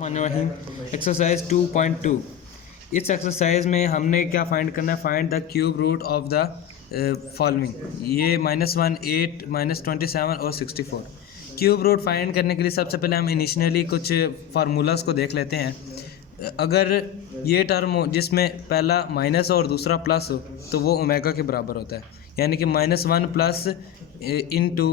बिस्मिल्लाहिर्रहमानिर्रहीम। एक्सरसाइज 2.2। इस एक्सरसाइज में हमने क्या फाइंड करना है, find the cube root of the following. ये -1, 8, -27 और 64। क्यूब रूट फाइंड करने के लिए सबसे पहले हम इनिशियली कुछ फार्मूलाज को देख लेते हैं। अगर ये टर्म हो जिसमें पहला माइनस और दूसरा प्लस हो तो वो ओमेगा के बराबर होता है, यानी कि -1 plus into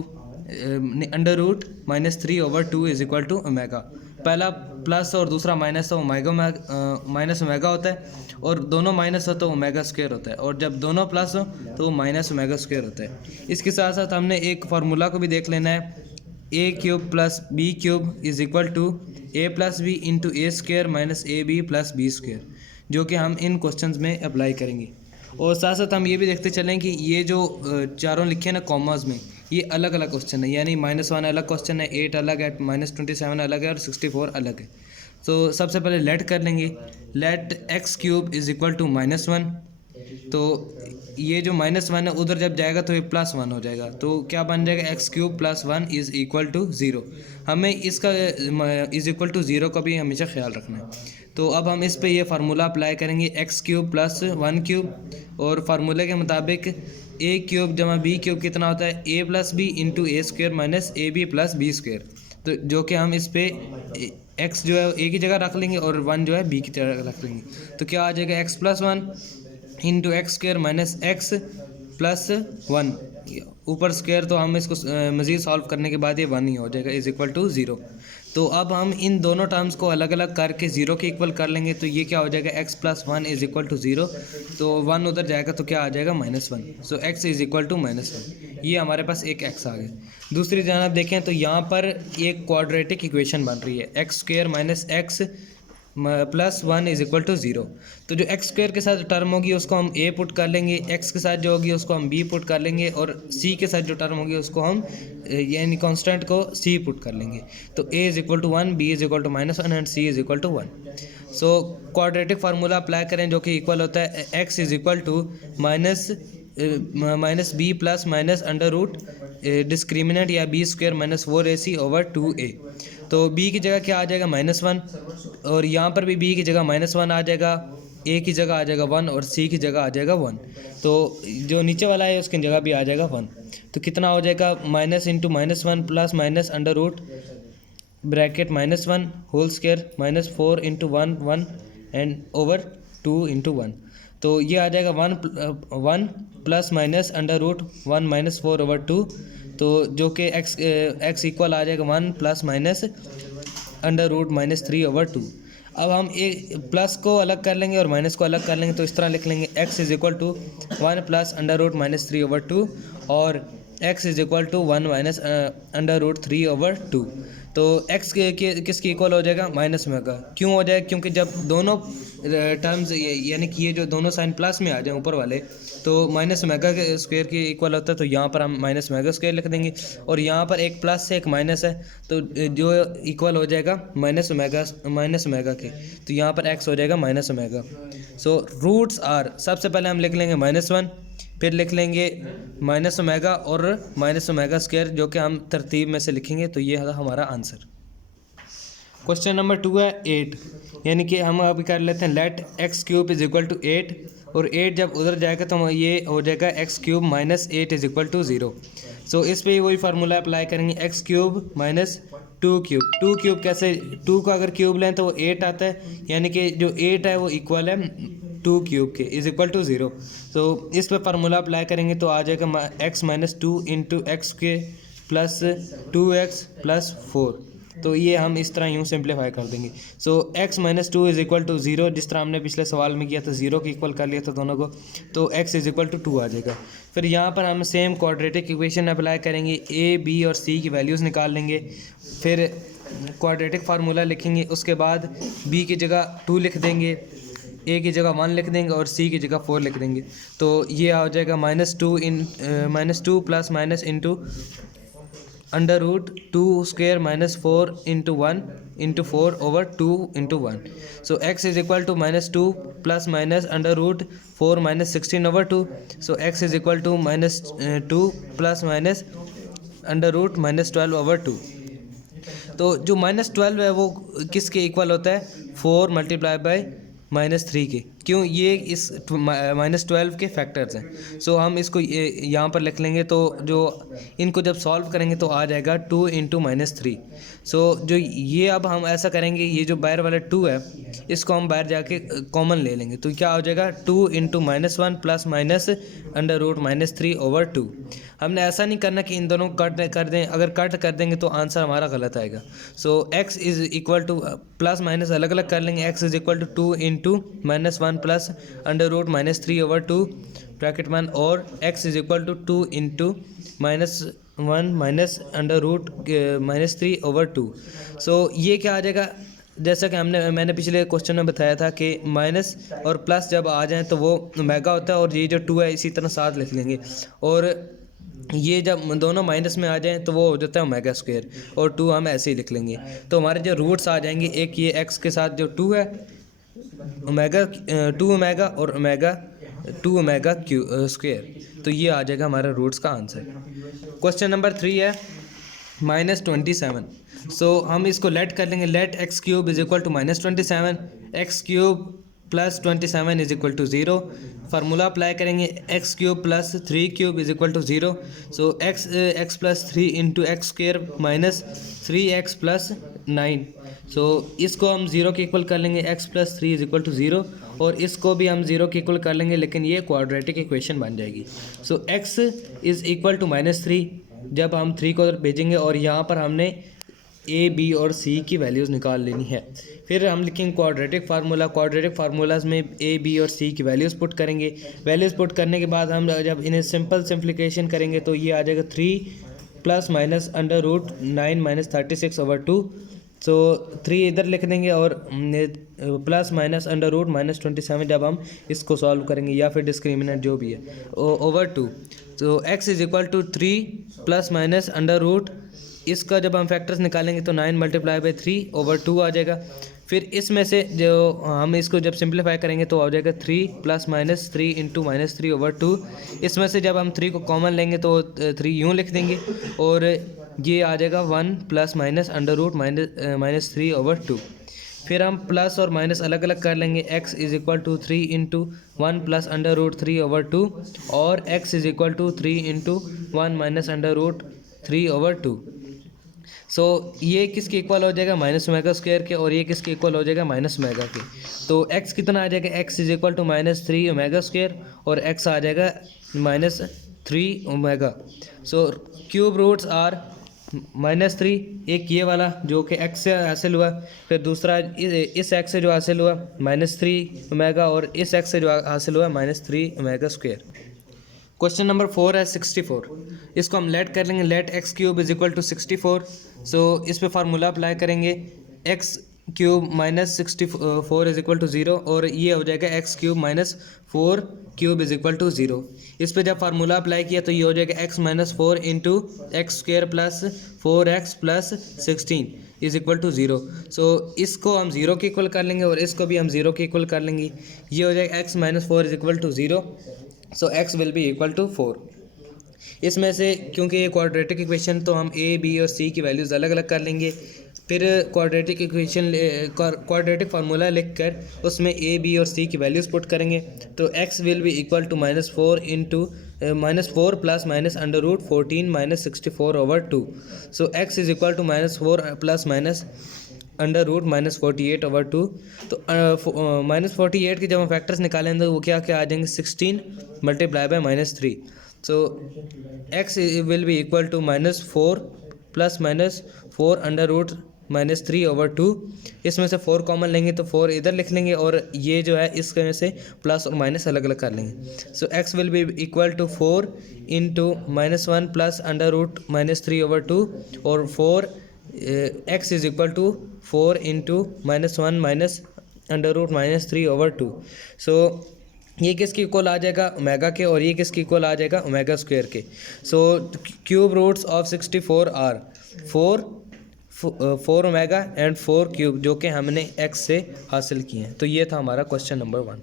under root -3/2 is equal to omega. पहला प्लस और दूसरा माइनस तो ओमेगा माइनस ओमेगा होता है, और दोनों माइनस हो तो ओमेगा स्क्वायर होता है, और जब दोनों प्लस हो तो वो माइनस ओमेगा स्क्वायर होता है। इसके साथ साथ हमने एक फार्मूला को भी देख लेना है, a cube plus b cube is equal to a plus b into a square minus a b plus b square, जो कि हम इन क्वेश्चंस में अप्लाई करेंगे। और साथ साथ हम ये भी देखते चलें कि ये जो चारों लिखे हैं ना कॉमर्स में, ये अलग अलग क्वेश्चन है, यानी -1 अलग क्वेश्चन है, 8 अलग है, -27 अलग है और 64 अलग है। तो सबसे पहले लेट कर लेंगे, let x cube is equal to -1। तो ये जो -1 है उधर जब जाएगा तो ये +1 हो जाएगा, तो क्या बन जाएगा, x cube plus 1 is equal to 0। हमें इसका इज़ इक्वल टू 0 का भी हमेशा ख्याल रखना है। तो अब हम इस पे ये फार्मूला अप्लाई करेंगे, एक्स क्यूब प्लस 1 क्यूब, और फार्मूले के मुताबिक ए क्यूब जमा बी क्यूब कितना होता है, a plus b into a square minus a b plus b square. तो जो कि हम इस पे एक्स जो है ए की जगह रख लेंगे और 1 जो है बी की जगह रख लेंगे। तो क्या आ जाएगा, x plus 1 into x square minus x plus 1, ऊपर स्क्वायर, तो हम इसको मज़ीद सॉल्व करने के बाद ये 1 ही हो जाएगा, इज़ इक्वल टू 0। तो अब हम इन दोनों टर्म्स को अलग अलग करके 0 के इक्वल कर लेंगे, तो ये क्या हो जाएगा, x plus 1 is equal to 0। तो 1 उधर जाएगा तो क्या आ जाएगा, -1। So x is equal to -1। ये हमारे पास एक x आ गया। दूसरी जानब देखें तो यहाँ पर एक क्वाड्रेटिक इक्वेशन बन रही है, x square minus x plus 1 is equal to 0। तो जो एक्स स्क्वायर के साथ टर्म होगी उसको हम a पुट कर लेंगे, x के साथ जो होगी उसको हम b पुट कर लेंगे, और c के साथ जो टर्म होगी उसको हम यानी कांस्टेंट को c पुट कर लेंगे। तो a is equal to 1, b is equal to -1 and c is equal to 1। So quadratic formula apply करें जो कि इक्वल होता है x is equal to minus b plus minus under root discriminant या b square minus 4ac/2a। तो b की जगह क्या आ जाएगा, -1, और यहाँ पर भी b की जगह -1 आ जाएगा, a की जगह आ जाएगा 1 और c की जगह आ जाएगा 1। तो जो नीचे वाला है उसकी जगह भी आ जाएगा 1। तो कितना हो जाएगा, minus into -1 plus minus under root bracket -1 whole square minus 4 into 1 and over 2 into 1। तो ये आ जाएगा 1 plus minus under root 1 minus 4/2, तो जो कि x इक्वल आ जाएगा 1 प्लस माइनस अंडर रूट -3/2। अब हम एक प्लस को अलग कर लेंगे और माइनस को अलग कर लेंगे, तो इस तरह लिख लेंगे, x is equal to 1 plus under root -3/2 और x is equal to 1 minus under root 3/2। तो x किसकी इक्वल हो जाएगा, -ओमेगा। क्यों हो जाएगा, क्योंकि जब दोनों टर्म्स यानी कि ये जो दोनों साइन प्लस में आ जाए ऊपर वाले, तो -ओमेगा के स्क्वायर की इक्वल होता है, तो यहाँ पर हम -ओमेगा स्क्वायर लिख देंगे, और यहाँ पर एक प्लस है एक माइनस है, तो जो इक्वल हो जाएगा -ओमेगा के, तो यहाँ पर x हो जाएगा -ओमेगा। सो रूट्स आर, सबसे पहले हम लिख लेंगे -1, फिर लिख लेंगे -ओमेगा और -ओमेगा स्क्वायर, जो कि हम तरतीब में से लिखेंगे। तो ये है हमारा आंसर। क्वेश्चन नंबर 2 है 8, यानी कि हम अभी कर लेते हैं, let x cube is equal to 8, और 8 जब उधर जाएगा तो ये हो जाएगा x cube minus 8 is equal to 0। So इस पर वही फार्मूला अप्लाई करेंगे, x cube minus 2 cube. 2 cube कैसे, 2 का अगर क्यूब लें तो वो 8 आता है, यानी कि जो 8 है वो इक्वल है 2 क्यूब के, इज़ इक्वल टू 0। तो इस पर फार्मूला अप्लाई करेंगे तो आ जाएगा x माइनस 2 इंटू एक्स के प्लस 2x प्लस 4। तो ये हम इस तरह यूँ सिंप्लीफाई कर देंगे। So x minus 2 is equal to 0, जिस तरह हमने पिछले सवाल में किया था, 0 के इक्वल कर लिया था दोनों को, तो x इज़ इक्वल टू 2 आ जाएगा। फिर यहाँ पर हम सेम क्वाड्रेटिक इक्वेशन अप्लाई करेंगे, a b और c की वैल्यूज़ निकाल लेंगे, फिर क्वाड्रेटिक फार्मूला लिखेंगे, उसके बाद b की जगह 2 लिख देंगे, a की जगह 1 लिख देंगे और c की जगह 4 लिख देंगे। तो ये आ जाएगा -2 plus minus into under root 2 square minus 4 into 1 into 4/2 into 1। So x is equal to -2 plus minus under root 4 minus 16/2। So x is equal to -2 plus minus under root -12/2। तो जो -12 है वो किसके इक्वल होता है, 4 मल्टीप्लाई बाय -3 के। क्यों, ये इस -12 के फैक्टर्स हैं। सो हम इसको यहाँ पर लिख लेंगे, तो जो इनको जब सॉल्व करेंगे तो आ जाएगा 2 इंटू -3। सो जो ये अब हम ऐसा करेंगे, ये जो बाहर वाला 2 है इसको हम बाहर जाके कॉमन ले लेंगे, तो क्या हो जाएगा 2 into -1 plus minus under root -3/2। हमने ऐसा नहीं करना कि इन दोनों कट कर दें, अगर कट कर देंगे तो आंसर हमारा गलत आएगा। So x is equal to plus minus अलग अलग कर लेंगे, x is equal to 2 into -1 plus under root -3/2 bracket 1, और x is equal to 2 into -1 minus under root -3/2। So ये क्या आ जाएगा, जैसा कि मैंने पिछले क्वेश्चन में बताया था कि माइनस और प्लस जब आ जाएं तो वो ओमेगा होता है, और ये जो 2 है इसी तरह साथ लिख लेंगे, और ये जब दोनों माइनस में आ जाएं तो वो हो जाता है ओमेगा स्क्वायर, और 2 हम ऐसे ही लिख लेंगे। तो हमारे जो रूट्स आ जाएंगे, एक ये x के साथ जो 2 है ओमेगा 2 ओमेगा और ओमेगा 2 ओमेगा स्क्वायर, तो ये आ जाएगा हमारा रूट्स का आंसर। क्वेश्चन नंबर 3 है -27। सो हम इसको लेट कर लेंगे, let x cube is equal to -27, x cube plus 27 is equal to 0। Formula apply करेंगे, x cube plus 3 cube is equal to 0। So x plus 3 into x square minus 3x plus 9। So इसको हम 0 के equal कर लेंगे, x plus 3 is equal to 0, और इसको भी हम 0 के इक्वल कर लेंगे, लेकिन ये क्वाड्रेटिक इक्वेशन बन जाएगी। सो x इज़ इक्वल टू -3 जब हम 3 को भेजेंगे, और यहाँ पर हमने a, b और c की वैल्यूज़ निकाल लेनी है। फिर हम लिखेंगे क्वाड्रेटिक फार्मूला, क्वाड्रेटिक फार्मूलाज में a, b और c की वैल्यूज़ पुट करेंगे। वैल्यूज़ पुट करने के बाद हम जब इन्हें सिंपल सिम्प्लिकेशन करेंगे तो ये आ जाएगा 3 plus minus under root 9 minus 36/2। So 3 इधर लिख देंगे, और प्लस माइनस अंडर रूट -27 जब हम इसको सॉल्व करेंगे, या फिर डिस्क्रिमिनेंट जो भी है /2। तो x is equal to 3 plus minus under root, इसका जब हम फैक्टर्स निकालेंगे तो 9 मल्टीप्लाई बाई 3/2 आ जाएगा। फिर इसमें से जो हम इसको जब सिंप्लीफाई करेंगे तो आ जाएगा 3 प्लस माइनस 3 इंटू -3/2। इसमें से जब हम 3 को कॉमन लेंगे तो 3 यूँ लिख देंगे, और ये आ जाएगा 1 प्लस माइनस अंडर रूट -3/2। फिर हम प्लस और माइनस अलग अलग कर लेंगे, x is equal to 3 into 1 plus under root 3/2, और x is equal to 3 into 1 minus under root 3/2। So ये किसके इक्वल हो जाएगा, माइनस ओमेगा स्क्वायर के, और ये किसके इक्वल हो जाएगा, माइनस ओमेगा के। तो x कितना आ जाएगा, x is equal to -3 omega square, और x आ जाएगा -3 omega. So cube roots are -3, एक ये वाला जो कि x से हासिल हुआ, फिर दूसरा इस x से जो हासिल हुआ -3 ओमेगा, और इस x से जो हासिल हुआ -3 ओमेगा स्क्वायर। क्वेश्चन नंबर 4 है 64। इसको हम लेट कर लेंगे, let x cube is equal to 64। So इस पे फार्मूला अप्लाई करेंगे, x cube minus 64 is equal to 0, और ये हो जाएगा x cube minus 4 cube is equal to 0। इस पे जब फार्मूला अप्लाई किया तो ये हो जाएगा x minus 4 into x square plus 4x plus 16 is equal to 0। So इसको हम 0 के इक्वल कर लेंगे, और इसको भी हम 0 के इक्वल कर लेंगे। ये हो जाएगा x minus 4 is equal to 0। So x will be equal to 4। इसमें से क्योंकि ये क्वाड्रेटिक इक्वेशन, तो हम a, b और c की वैल्यूज़ अलग अलग कर लेंगे। फिर क्वाड्रेटिक इक्वेशन क्वाड्रेटिक फार्मूला लिख कर उसमें a, b और c की वैल्यूज़ पुट करेंगे, तो x will be equal to -4 into -4 plus minus under root 14 minus 64/2। So x is equal to -4 plus minus under root -48/2। तो -48 के जब हम फैक्टर्स निकालेंगे तो वो क्या क्या आ जाएंगे, 16 multiply by -3। So x will be equal to -4 plus -4 under root -3/2। इसमें से 4 कॉमन लेंगे तो 4 इधर लिख लेंगे, और ये जो है इसके में से प्लस और माइनस अलग अलग कर लेंगे। So x will be equal to 4 into -1 plus under root -3/2, और 4 x is equal to 4 into -1 minus under root -3/2। So ये किसकी इक्वल आ जाएगा, ओमेगा के, और ये किसकी इक्वल आ जाएगा, ओमेगा स्क्वायर के। So cube roots of 64 are 4 omega and 4 cube, जो कि हमने x से हासिल किए हैं। तो ये था हमारा क्वेश्चन नंबर 1।